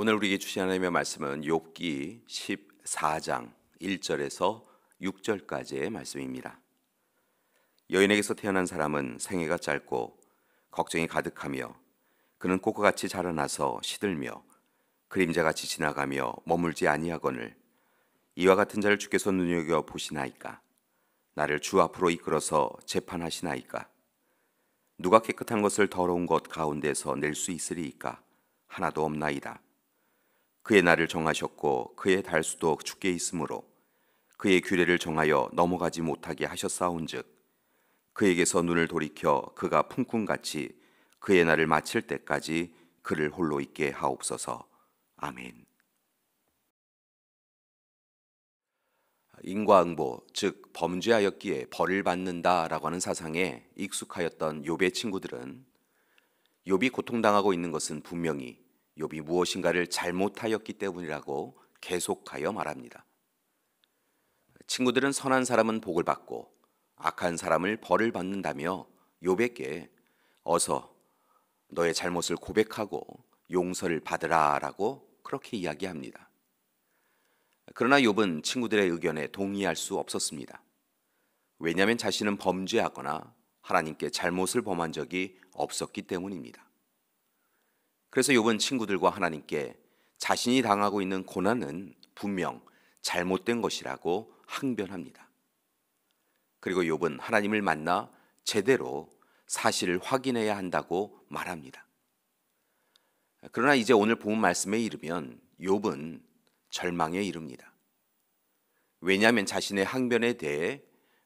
오늘 우리에게 주신 하나님의 말씀은 욥기 14장 1절에서 6절까지의 말씀입니다. 여인에게서 태어난 사람은 생애가 짧고 걱정이 가득하며 그는 꽃과 같이 자라나서 시들며 그림자같이 지나가며 머물지 아니하거늘 이와 같은 자를 주께서 눈여겨 보시나이까? 나를 주 앞으로 이끌어서 재판하시나이까? 누가 깨끗한 것을 더러운 것 가운데서 낼 수 있으리이까? 하나도 없나이다. 그의 날을 정하셨고 그의 달수도 주께 있으므로 그의 규례를 정하여 넘어가지 못하게 하셨사온즉 그에게서 눈을 돌이켜 그가 품꾼같이 그의 날을 마칠 때까지 그를 홀로 있게 하옵소서. 아멘. 인과응보, 즉 범죄하였기에 벌을 받는다라고 하는 사상에 익숙하였던 욥의 친구들은 욥이 고통당하고 있는 것은 분명히 욥이 무엇인가를 잘못하였기 때문이라고 계속하여 말합니다. 친구들은 선한 사람은 복을 받고 악한 사람을 벌을 받는다며 욥에게 어서 너의 잘못을 고백하고 용서를 받으라라고 그렇게 이야기합니다. 그러나 욥은 친구들의 의견에 동의할 수 없었습니다. 왜냐하면 자신은 범죄하거나 하나님께 잘못을 범한 적이 없었기 때문입니다. 그래서 욥은 친구들과 하나님께 자신이 당하고 있는 고난은 분명 잘못된 것이라고 항변합니다. 그리고 욥은 하나님을 만나 제대로 사실을 확인해야 한다고 말합니다. 그러나 이제 오늘 본 말씀에 이르면 욥은 절망에 이릅니다. 왜냐하면 자신의 항변에 대해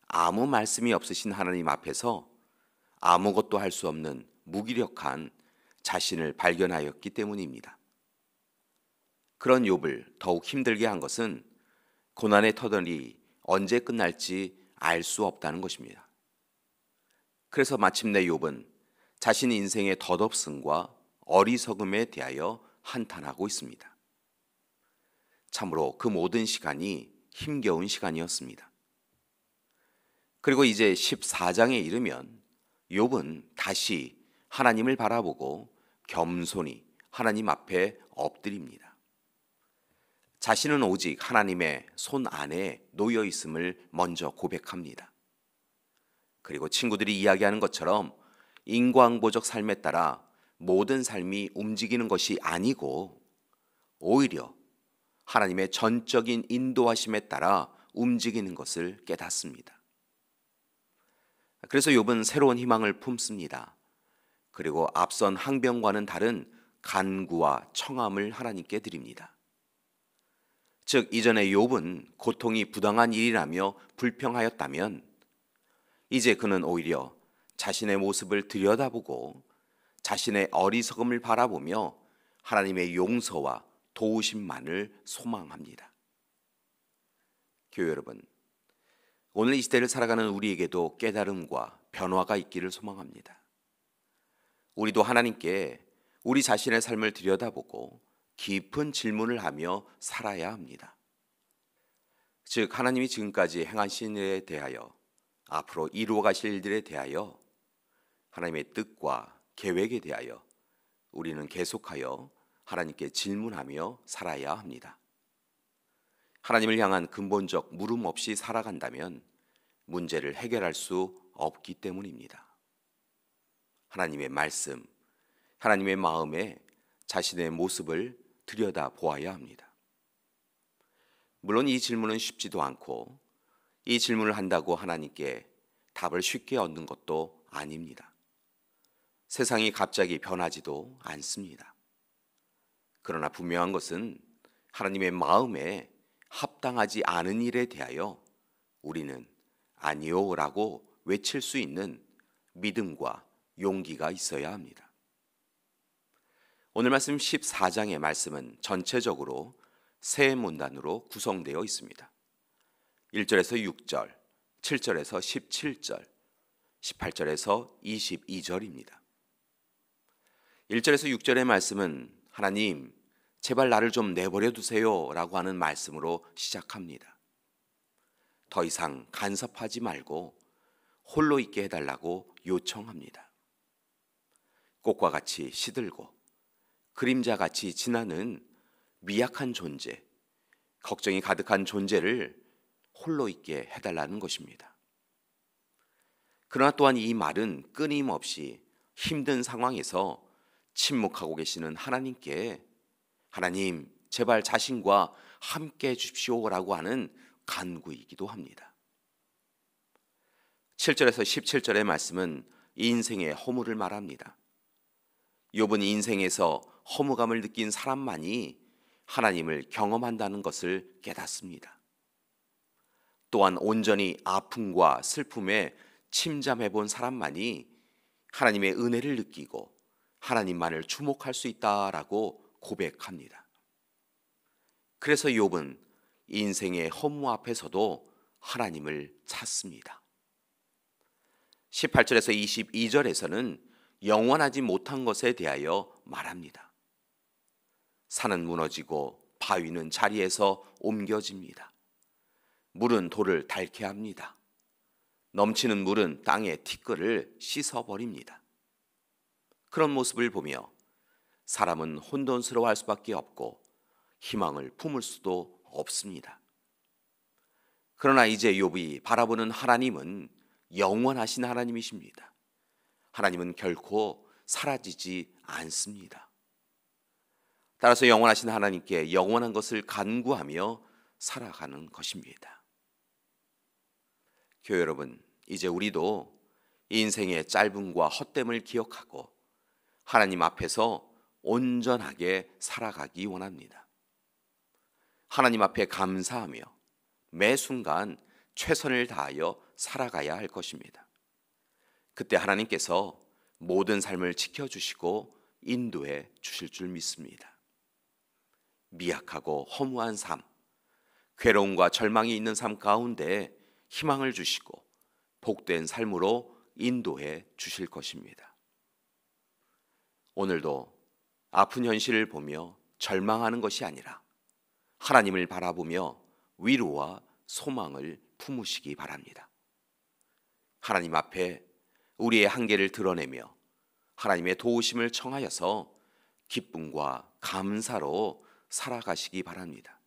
아무 말씀이 없으신 하나님 앞에서 아무것도 할 수 없는 무기력한 자신을 발견하였기 때문입니다. 그런 욥을 더욱 힘들게 한 것은 고난의 터널이 언제 끝날지 알 수 없다는 것입니다. 그래서 마침내 욥은 자신 인생의 덧없음과 어리석음에 대하여 한탄하고 있습니다. 참으로 그 모든 시간이 힘겨운 시간이었습니다. 그리고 이제 14장에 이르면 욥은 다시 하나님을 바라보고 겸손히 하나님 앞에 엎드립니다. 자신은 오직 하나님의 손 안에 놓여 있음을 먼저 고백합니다. 그리고 친구들이 이야기하는 것처럼 인과응보적 삶에 따라 모든 삶이 움직이는 것이 아니고 오히려 하나님의 전적인 인도하심에 따라 움직이는 것을 깨닫습니다. 그래서 욥은 새로운 희망을 품습니다. 그리고 앞선 항변과는 다른 간구와 청함을 하나님께 드립니다. 즉 이전에 욥은 고통이 부당한 일이라며 불평하였다면 이제 그는 오히려 자신의 모습을 들여다보고 자신의 어리석음을 바라보며 하나님의 용서와 도우심만을 소망합니다. 교회 여러분, 오늘 이 시대를 살아가는 우리에게도 깨달음과 변화가 있기를 소망합니다. 우리도 하나님께 우리 자신의 삶을 들여다보고 깊은 질문을 하며 살아야 합니다. 즉 하나님이 지금까지 행하신 일에 대하여 앞으로 이루어 가실 일들에 대하여 하나님의 뜻과 계획에 대하여 우리는 계속하여 하나님께 질문하며 살아야 합니다. 하나님을 향한 근본적 물음 없이 살아간다면 문제를 해결할 수 없기 때문입니다. 하나님의 말씀, 하나님의 마음에 자신의 모습을 들여다 보아야 합니다. 물론 이 질문은 쉽지도 않고 이 질문을 한다고 하나님께 답을 쉽게 얻는 것도 아닙니다. 세상이 갑자기 변하지도 않습니다. 그러나 분명한 것은 하나님의 마음에 합당하지 않은 일에 대하여 우리는 아니요라고 외칠 수 있는 믿음과 용기가 있어야 합니다. 오늘 말씀 14장의 말씀은 전체적으로 세 문단으로 구성되어 있습니다. 1절에서 6절, 7절에서 17절, 18절에서 22절입니다. 1절에서 6절의 말씀은 하나님, 제발 나를 좀 내버려 두세요 라고 하는 말씀으로 시작합니다. 더 이상 간섭하지 말고 홀로 있게 해달라고 요청합니다. 꽃과 같이 시들고 그림자같이 지나는 미약한 존재, 걱정이 가득한 존재를 홀로 있게 해달라는 것입니다. 그러나 또한 이 말은 끊임없이 힘든 상황에서 침묵하고 계시는 하나님께 하나님 제발 자신과 함께 해주십시오라고 하는 간구이기도 합니다. 7절에서 17절의 말씀은 인생의 허물을 말합니다. 욥은 인생에서 허무감을 느낀 사람만이 하나님을 경험한다는 것을 깨닫습니다. 또한 온전히 아픔과 슬픔에 침잠해 본 사람만이 하나님의 은혜를 느끼고 하나님만을 주목할 수 있다라고 고백합니다. 그래서 욥은 인생의 허무 앞에서도 하나님을 찾습니다. 18절에서 22절에서는 영원하지 못한 것에 대하여 말합니다. 산은 무너지고 바위는 자리에서 옮겨집니다. 물은 돌을 닳게 합니다. 넘치는 물은 땅의 티끌을 씻어버립니다. 그런 모습을 보며 사람은 혼돈스러워할 수밖에 없고 희망을 품을 수도 없습니다. 그러나 이제 욥이 바라보는 하나님은 영원하신 하나님이십니다. 하나님은 결코 사라지지 않습니다. 따라서 영원하신 하나님께 영원한 것을 간구하며 살아가는 것입니다. 교회 여러분, 이제 우리도 인생의 짧음과 헛됨을 기억하고 하나님 앞에서 온전하게 살아가기 원합니다. 하나님 앞에 감사하며 매 순간 최선을 다하여 살아가야 할 것입니다. 그때 하나님께서 모든 삶을 지켜주시고 인도해 주실 줄 믿습니다. 미약하고 허무한 삶, 괴로움과 절망이 있는 삶 가운데 희망을 주시고 복된 삶으로 인도해 주실 것입니다. 오늘도 아픈 현실을 보며 절망하는 것이 아니라 하나님을 바라보며 위로와 소망을 품으시기 바랍니다. 하나님 앞에 우리의 한계를 드러내며 하나님의 도우심을 청하여서 기쁨과 감사로 살아가시기 바랍니다.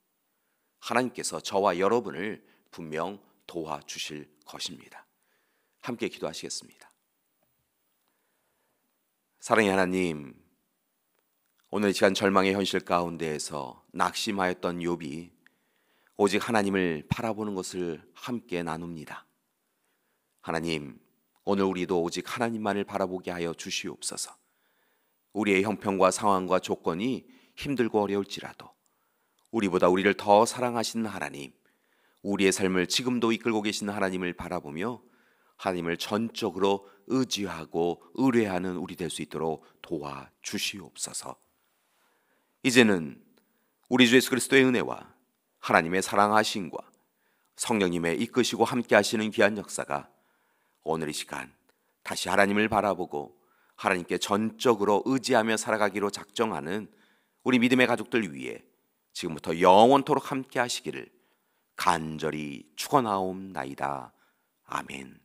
하나님께서 저와 여러분을 분명 도와주실 것입니다. 함께 기도하시겠습니다. 사랑의 하나님, 오늘 이 시간 절망의 현실 가운데에서 낙심하였던 욥이 오직 하나님을 바라보는 것을 함께 나눕니다. 하나님, 오늘 우리도 오직 하나님만을 바라보게 하여 주시옵소서. 우리의 형편과 상황과 조건이 힘들고 어려울지라도 우리보다 우리를 더 사랑하시는 하나님, 우리의 삶을 지금도 이끌고 계신 하나님을 바라보며 하나님을 전적으로 의지하고 의뢰하는 우리 될 수 있도록 도와주시옵소서. 이제는 우리 주 예수 그리스도의 은혜와 하나님의 사랑하심과 성령님의 이끄시고 함께 하시는 귀한 역사가 오늘 이 시간 다시 하나님을 바라보고 하나님께 전적으로 의지하며 살아가기로 작정하는 우리 믿음의 가족들 위해 지금부터 영원토록 함께 하시기를 간절히 축원하옵나이다. 아멘.